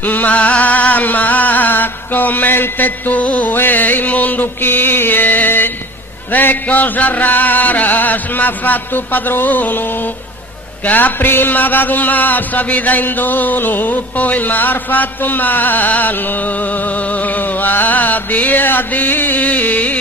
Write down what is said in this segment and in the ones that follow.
Mamma, commente tu e il mondo chi è, le cose raras m'ha fatto padrono, che prima ha dato massa vita in dono, poi m'ha fatto mano, addio, addio.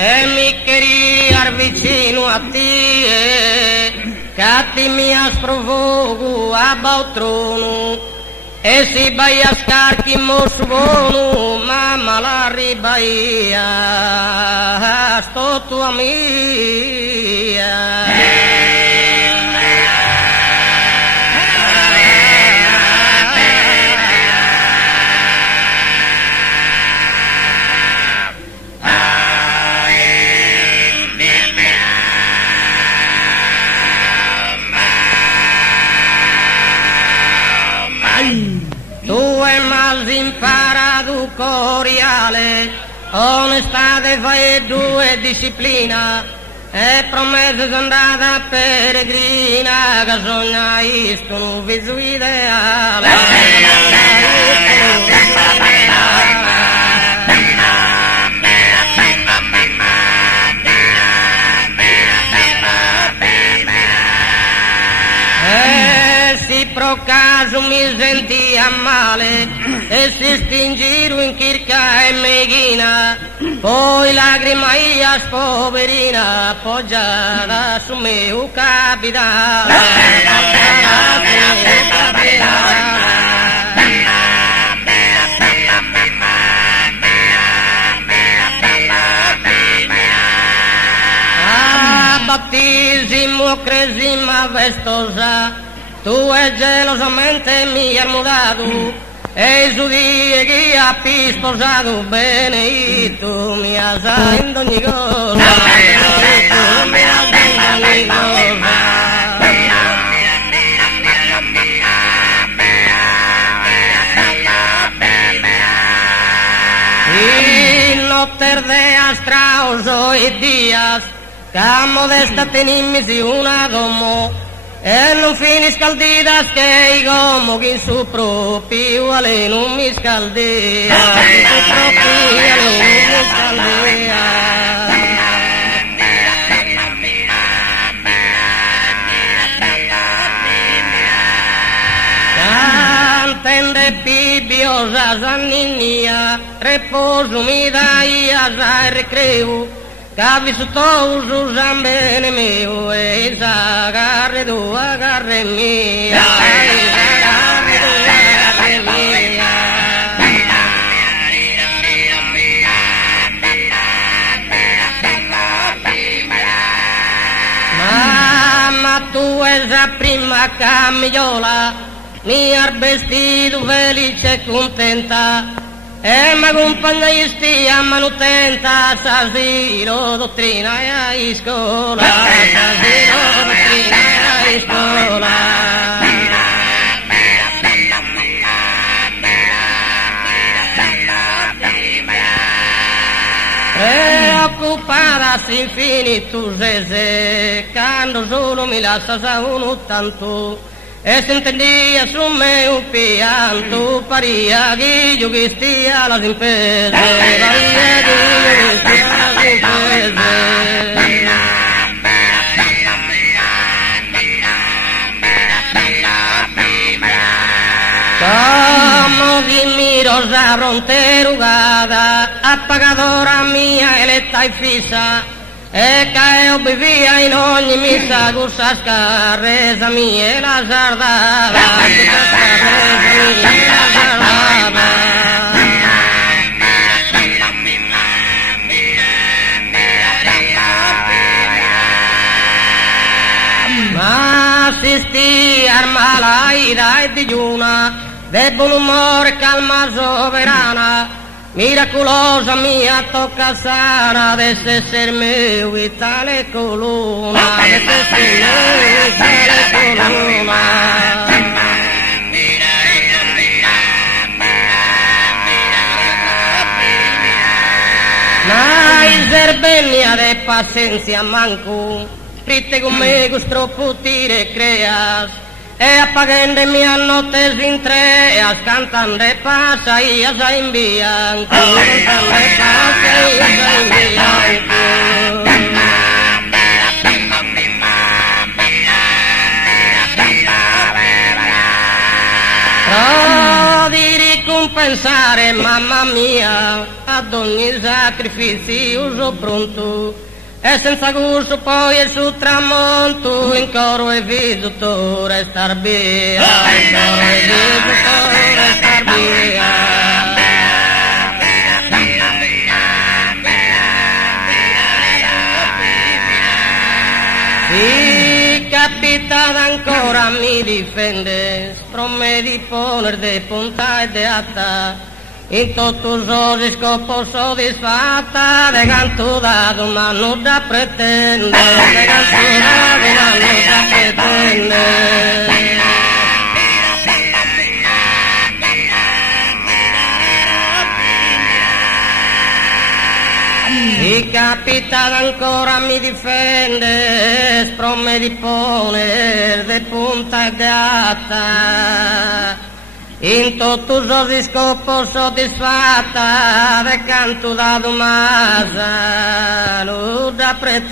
E mi queria vicino a te, che ti mi asprovogo a baltrono, e si vai a scarchi mosso buono, mamma la ribaia, sto tua mia. Tu hai mal imparato coriale, onestà e fai due disciplina, e promesse andata peregrina, che sogna isto viso ideale. Pro caso mi sentia male e si stingiro in chirca e meghina, poi lagrima io poverina appoggiata su mio capitale. A battesimo cresima vestosa, tu è gelosamente mi hai mudato, e su di chi ha più sposato, bene tu mi hai in ogni cosa, tu mi hai in ogni cosa. In notte de astrauso e dias, che modesta tenimisi una domo, e non finisca il didas che como che in su proprio ale non mi scaldea, in su proprio ale non mi scaldea. Cantende pibiosa zanninia, reposo mi dai a recreo, Cavi su todos ambene meu, eis agarre do agarre mia, eis agarre do agarre mia. Mamma, tu és a prima cammiola, mia vestido felice e contenta, e m'accompagnisti a manutenta, sasiro dottrina e a scuola, sasiro dottrina e a scuola. Preoccupata si finito se quando solo mi lascia sa uno tanto, e se intendia su meu pianto, paria che io che stia alla impese, paria che io che stia alla impese. Como di mi rosa fronte rugata, appagadora mia eletta e fissa, e caeo vivia in ogni missa, gussa scarresa mia e la giardava, gussa scarresa mia e la giardava. Ma assisti armalaida e digiuna, de buon umore calma soverana, miracolosa mia tocca sana, desse ser meu e tale coluna, desse venia de paciencia manco, prite conmigo stroputire creas, e apaguen de minhas notas vintreas, cantan de passa e as enviam, cantan de passa e as enviam. Dire compensare, mamma mia, ad ogni sacrificio uso pronto, e senza gusto poi è sul tramonto, in coro e viso tu restar via, in coro e viso tu restar via. Si capitata ancora mi difendes, prometi poner de punta e de ata, in totus os scopo soddisfatta, de canto dado ma non da pretende, de canto dado ma non da pretende. Si capitata ancora mi difendes, prometi poner de punta e de ata, in totus os scopos soddisfatta, de canto da domasa non da pretende.